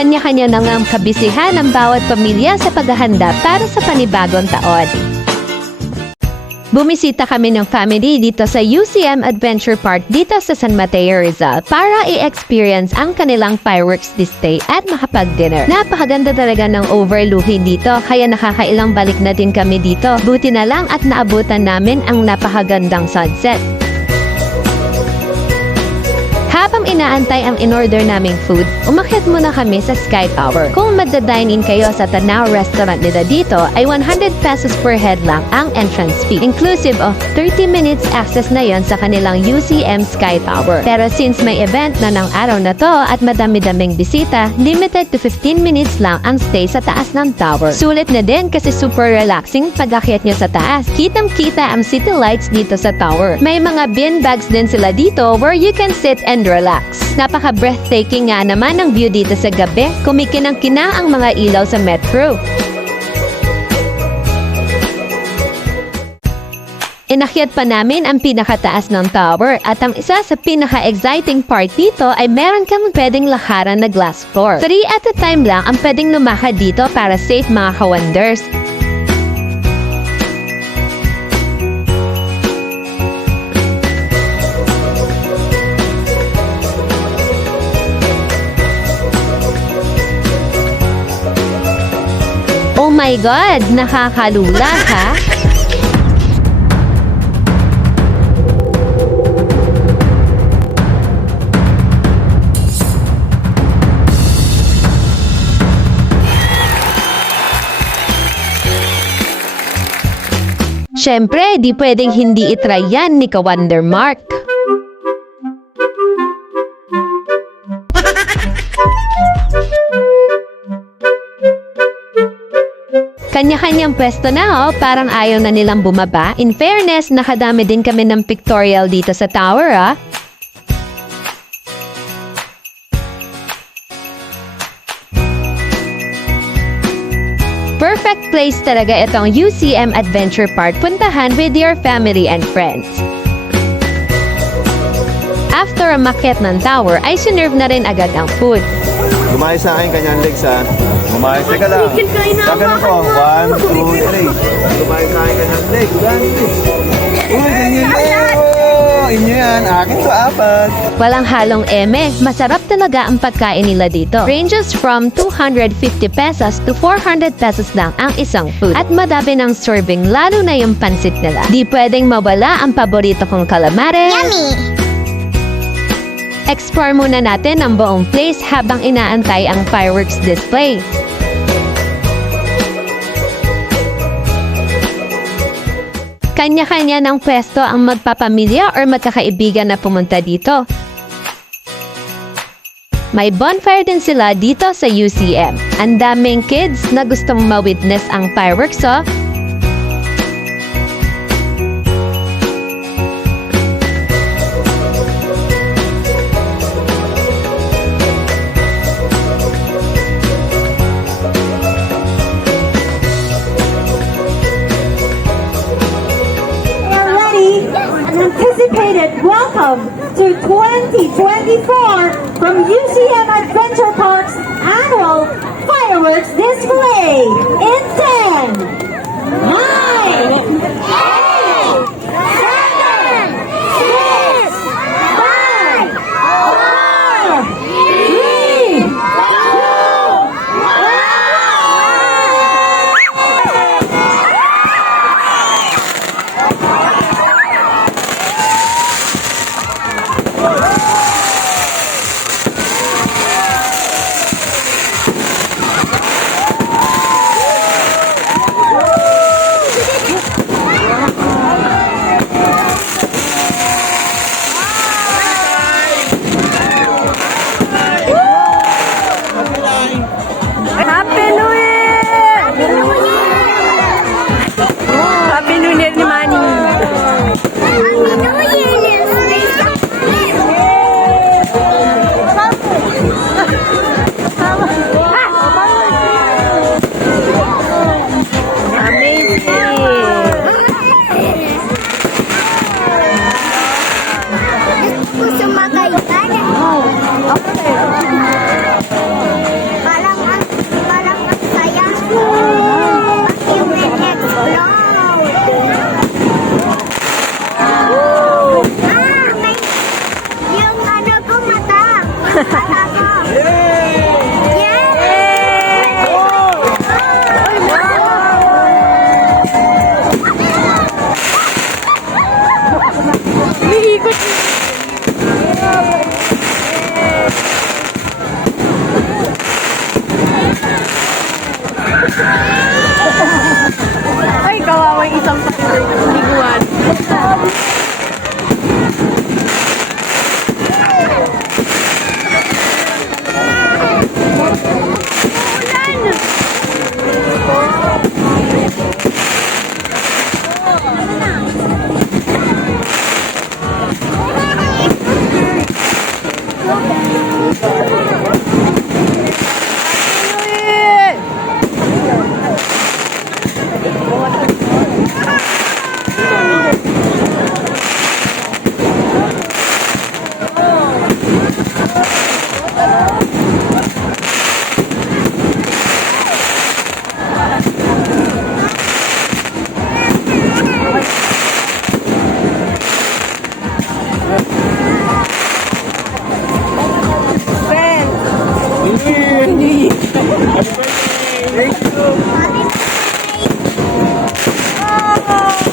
Kanya-kanya nang ang kabisihan ng bawat pamilya sa paghahanda para sa panibagong taon. Bumisita kami ng family dito sa UCM Adventure Park dito sa San Mateo, Rizal para i-experience ang kanilang fireworks display at makapag-dinner. Napakaganda talaga ng overlooking dito kaya nakakailang balik na din kami dito. Buti na lang at naabutan namin ang napakagandang sunset. Habang inaantay ang in-order naming food, umakyat muna kami sa Sky Tower. Kung magda-dine-in kayo sa Tanaw restaurant nila dito, ay 100 pesos per head lang ang entrance fee. Inclusive of 30 minutes access na yon sa kanilang UCM Sky Tower. Pero since may event na ng araw na to at madami-daming bisita, limited to 15 minutes lang ang stay sa taas ng tower. Sulit na din kasi super relaxing pag-akyat nyo sa taas. Kitang-kita ang city lights dito sa tower. May mga bean bags din sila dito where you can sit and relax. Napaka-breathtaking nga naman ang view dito sa gabi. Kumikinang-kina ang mga ilaw sa metro. Inakyat pa namin ang pinakataas ng tower at ang isa sa pinaka-exciting part dito ay meron kang pwedeng lakaran na glass floor. 3 at a time lang ang pwedeng lumakad dito para safe mga ka-wonders. Oh my God! Nakakalula, ha? Siyempre, di pwedeng hindi itry yan ni Ka-Wonder Mark. Kanya-kanyang pwesto na parang ayaw na nilang bumaba. In fairness, nakadami din kami ng pictorial dito sa tower Perfect place talaga itong UCM Adventure Park. Puntahan with your family and friends. After umakyat ng tower, ay sinerve na rin agad ang food. Gumayos sa akin kanyang legs, ha? Gumayos. Teka lang. Sa ganun ko. 1, 2, 3. Gumayos sa akin kanyang legs. Uy, ganyan legs. Inyo yan. Akin to 4. Walang halong eme. Masarap talaga ang pagkain nila dito. Ranges from 250 pesos to 400 pesos lang ang isang food. At madami ng serving, lalo na yung pansit nila. Di pwedeng mawala ang paborito kong calamares. Yummy! Explore muna natin ang buong place habang inaantay ang fireworks display. Kanya-kanya ng pwesto ang magpapamilya or magkakaibigan na pumunta dito. May bonfire din sila dito sa UCM. Ang daming kids na gustong ma-witness ang fireworks, Anticipated welcome to 2024 from UCM Adventure Park's annual fireworks display in 10, 9, 8, 7, 6, 5, 4, 3, 2, 1. Ay, kawawa yung isang liguan. Thank you.